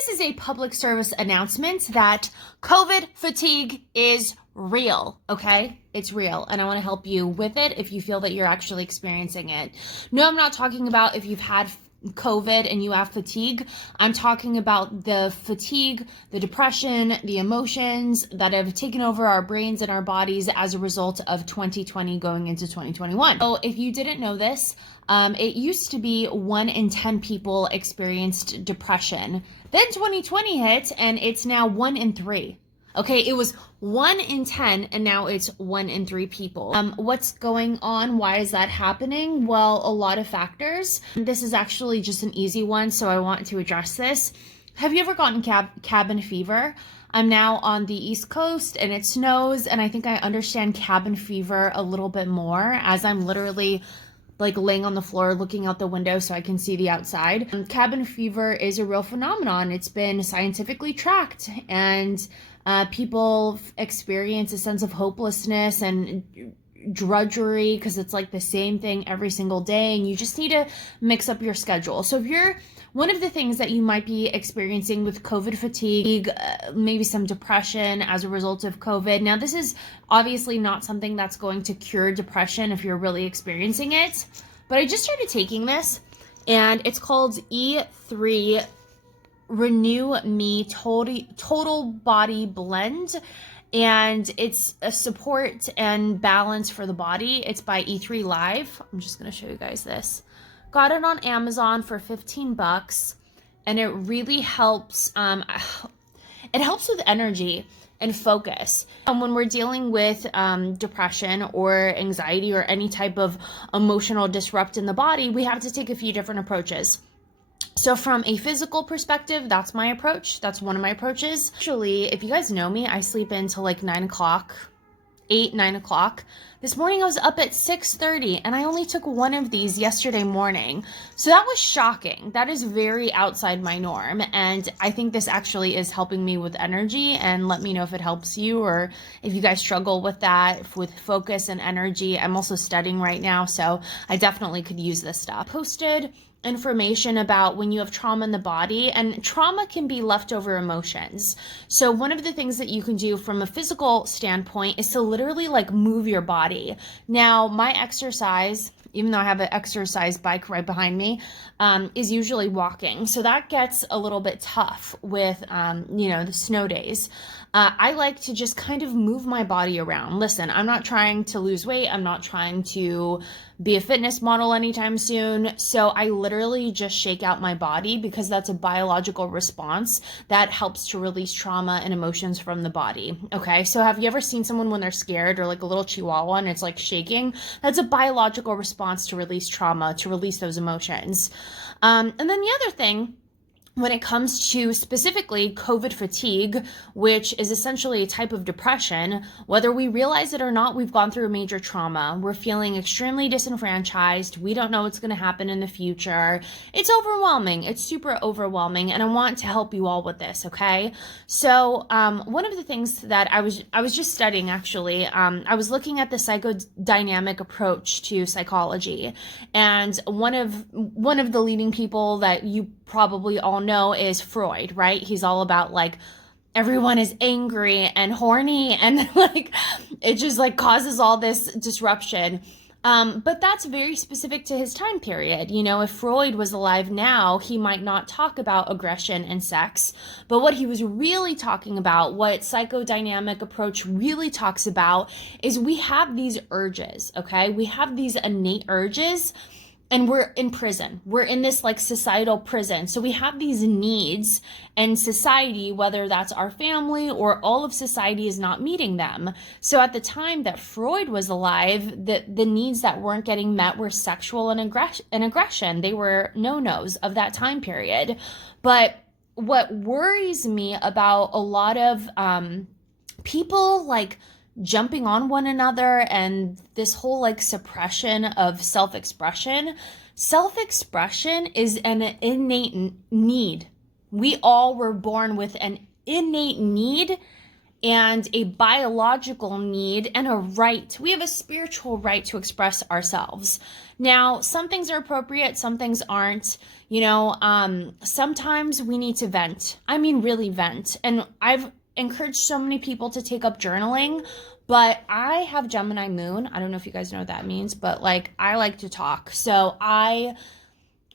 This is a public service announcement that COVID fatigue is real, okay? It's real, and I want to help you with it if you feel that you're actually experiencing it. No, I'm not talking about if you've had COVID and you have fatigue. I'm talking about the fatigue, the depression, the emotions that have taken over our brains and our bodies as a result of 2020 going into 2021. So if you didn't know this, it used to be 1 in 10 people experienced depression. Then 2020 hit and it's now 1 in 3. Okay, it was 1 in 10 and now it's 1 in 3 people. What's going on? Why is that happening? Well, a lot of factors. This is actually just an easy one, so I want to address this. Have you ever gotten cabin fever? I'm now on the East Coast and it snows, and I think I understand cabin fever a little bit more as I'm literally like laying on the floor looking out the window so I can see the outside. Cabin fever is a real phenomenon. It's been scientifically tracked, and people experience a sense of hopelessness and drudgery because it's like the same thing every single day, and you just need to mix up your schedule. So if you're one of the things that you might be experiencing with COVID fatigue, maybe some depression as a result of COVID. Now, this is obviously not something that's going to cure depression if you're really experiencing it, but I just started taking this, and it's called E3 Renew Me Total Body Blend, and it's a support and balance for the body. It's by E3 Live. I'm just going to show you guys this. Got it on Amazon for $15, and it really helps. It helps with energy and focus. And when we're dealing with depression or anxiety or any type of emotional disrupt in the body, we have to take a few different approaches. So from a physical perspective, that's my approach. That's one of my approaches. Actually, if you guys know me, I sleep until like 9 o'clock. 9 o'clock. This morning I was up at 6:30 and I only took one of these yesterday morning. So that was shocking. That is very outside my norm. And I think this actually is helping me with energy, and let me know if it helps you or if you guys struggle with that, with focus and energy. I'm also studying right now, so I definitely could use this stuff. Posted information about when you have trauma in the body, and trauma can be leftover emotions. So one of the things that you can do from a physical standpoint is to literally like move your body. Now, my exercise, even though I have an exercise bike right behind me, is usually walking. So that gets a little bit tough with, the snow days. I like to just kind of move my body around. Listen, I'm not trying to lose weight. I'm not trying to be a fitness model anytime soon. So I literally just shake out my body because that's a biological response that helps to release trauma and emotions from the body. Okay, so have you ever seen someone when they're scared, or like a little chihuahua and it's like shaking? That's a biological response to release trauma, to release those emotions. And then the other thing, when it comes to specifically COVID fatigue, which is essentially a type of depression, whether we realize it or not, we've gone through a major trauma. We're feeling extremely disenfranchised. We don't know what's going to happen in the future. It's overwhelming. It's super overwhelming, and I want to help you all with this, okay? So one of the things that I was just studying, actually, I was looking at the psychodynamic approach to psychology, and one of the leading people that you probably all know is Freud, right? He's all about like everyone is angry and horny, and like it just like causes all this disruption. But that's very specific to his time period. You know, if Freud was alive now, he might not talk about aggression and sex, but what he was really talking about, what psychodynamic approach really talks about, is we have these urges, okay? We have these innate urges, and we're in prison. We're in this like societal prison. So we have these needs, and society, whether that's our family or all of society, is not meeting them. So at the time that Freud was alive, the needs that weren't getting met were sexual and aggression. They were no-nos of that time period. But what worries me about a lot of people like jumping on one another and this whole like suppression of self-expression is an innate need. We all were born with an innate need, and a biological need and a right. We have a spiritual right to express ourselves. Now, some things are appropriate, some things aren't. Sometimes we need to vent. I mean, really vent. And I've encouraged so many people to take up journaling, but I have Gemini moon. I don't know if you guys know what that means, but like, I like to talk. So I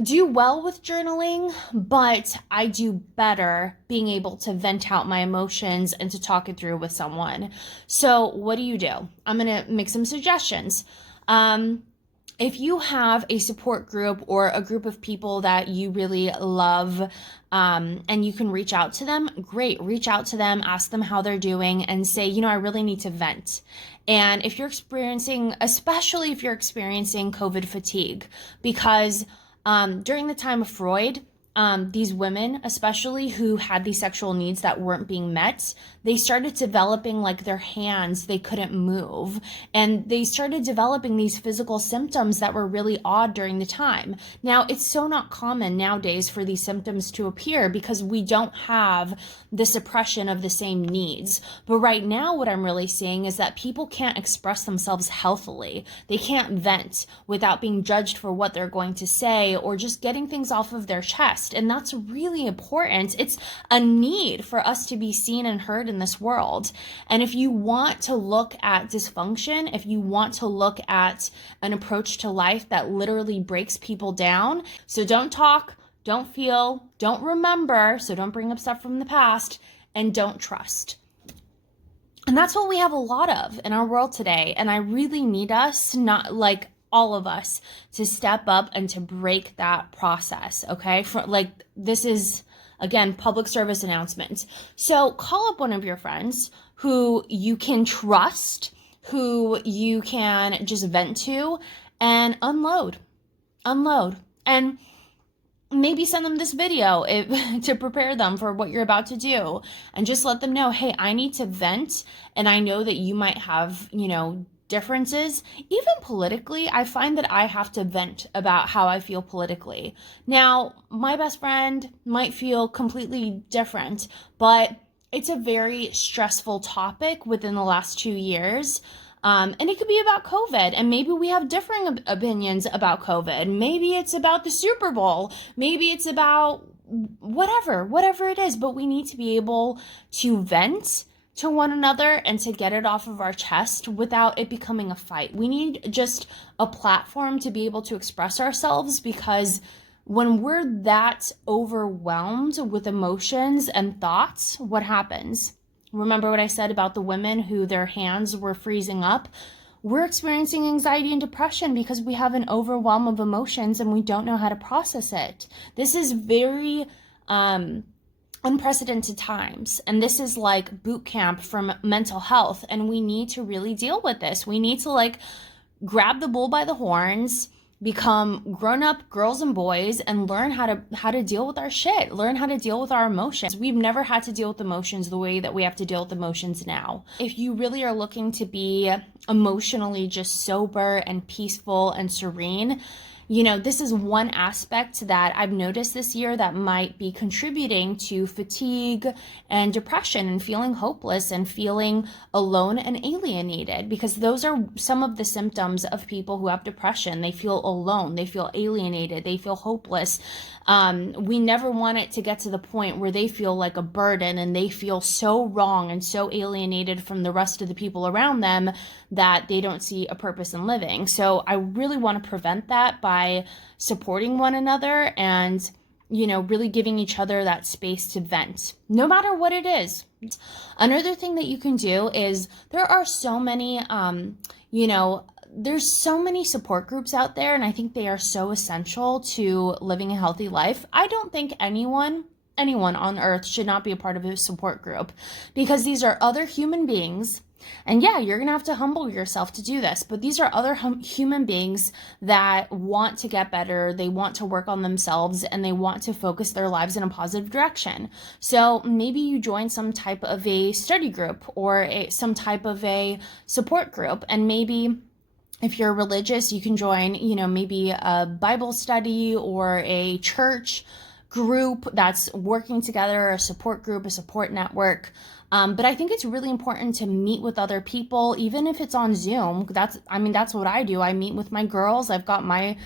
do well with journaling, but I do better being able to vent out my emotions and to talk it through with someone. So what do? I'm going to make some suggestions. If you have a support group or a group of people that you really love, and you can reach out to them, great. Reach out to them, ask them how they're doing, and say, I really need to vent. And if you're experiencing, especially if you're experiencing COVID fatigue, because during the time of Freud, these women, especially who had these sexual needs that weren't being met, they started developing like their hands, they couldn't move. And they started developing these physical symptoms that were really odd during the time. Now, it's so not common nowadays for these symptoms to appear because we don't have the suppression of the same needs. But right now, what I'm really seeing is that people can't express themselves healthily. They can't vent without being judged for what they're going to say or just getting things off of their chest. And that's really important. It's a need for us to be seen and heard in this world. And if you want to look at dysfunction, if you want to look at an approach to life that literally breaks people down, so don't talk, don't feel, don't remember, so don't bring up stuff from the past, and don't trust. And that's what we have a lot of in our world today. And I really need us, not like all of us, to step up and to break that process, okay? This is, again, public service announcement. So call up one of your friends who you can trust, who you can just vent to, and unload. And maybe send them this video to prepare them for what you're about to do, and just let them know, hey, I need to vent, and I know that you might have, differences. Even politically, I find that I have to vent about how I feel politically. Now, my best friend might feel completely different, but it's a very stressful topic within the last 2 years. And it could be about COVID, and maybe we have differing opinions about COVID. Maybe it's about the Super Bowl. Maybe it's about whatever it is, but we need to be able to vent to one another and to get it off of our chest without it becoming a fight. We need just a platform to be able to express ourselves, because when we're that overwhelmed with emotions and thoughts, what happens? Remember what I said about the women who their hands were freezing up? We're experiencing anxiety and depression because we have an overwhelm of emotions and we don't know how to process it. This is very unprecedented times, and this is like boot camp for mental health, and we need to really deal with this. We need to grab the bull by the horns, become grown-up girls and boys, and learn how to deal with our shit, learn how to deal with our emotions. We've never had to deal with emotions the way that we have to deal with emotions now. If you really are looking to be emotionally just sober and peaceful and serene, this is one aspect that I've noticed this year that might be contributing to fatigue and depression and feeling hopeless and feeling alone and alienated, because those are some of the symptoms of people who have depression. They feel alone, they feel alienated, they feel hopeless. We never want it to get to the point where they feel like a burden and they feel so wrong and so alienated from the rest of the people around them that they don't see a purpose in living. So I really want to prevent that by supporting one another and, really giving each other that space to vent, no matter what it is. Another thing that you can do is there are so many, there's so many support groups out there, and I think they are so essential to living a healthy life. I don't think anyone on earth should not be a part of a support group, because these are other human beings. And yeah, you're going to have to humble yourself to do this, but these are other human beings that want to get better. They want to work on themselves, and they want to focus their lives in a positive direction. So maybe you join some type of a study group or some type of a support group, and maybe if you're religious, you can join, maybe a Bible study or a church group that's working together, a support group, a support network. But I think it's really important to meet with other people, even if it's on Zoom. That's what I do. I meet with my girls. I've got my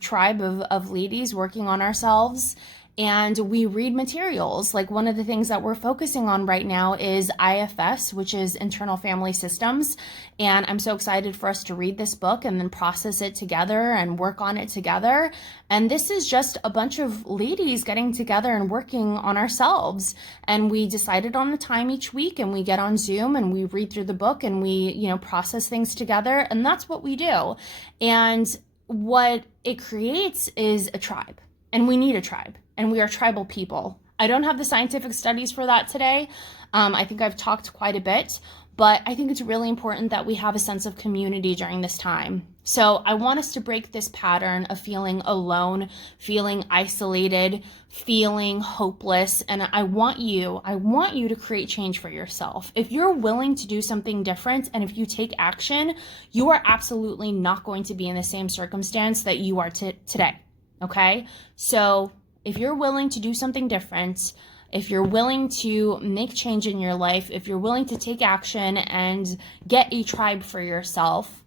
tribe of ladies working on ourselves, and we read materials. Like, one of the things that we're focusing on right now is IFS, which is Internal Family Systems. And I'm so excited for us to read this book and then process it together and work on it together. And this is just a bunch of ladies getting together and working on ourselves. And we decided on the time each week, and we get on Zoom and we read through the book and we, process things together. And that's what we do. And what it creates is a tribe. And we need a tribe. And we are tribal people. I don't have the scientific studies for that today. I think I've talked quite a bit, but I think it's really important that we have a sense of community during this time. So I want us to break this pattern of feeling alone, feeling isolated, feeling hopeless. And I want you to create change for yourself. If you're willing to do something different, and if you take action, you are absolutely not going to be in the same circumstance that you are today. Okay? So if you're willing to do something different, if you're willing to make change in your life, if you're willing to take action and get a tribe for yourself,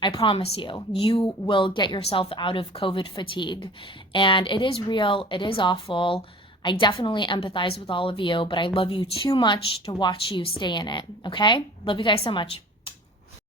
I promise you, you will get yourself out of COVID fatigue. And it is real. It is awful. I definitely empathize with all of you, but I love you too much to watch you stay in it. Okay? Love you guys so much.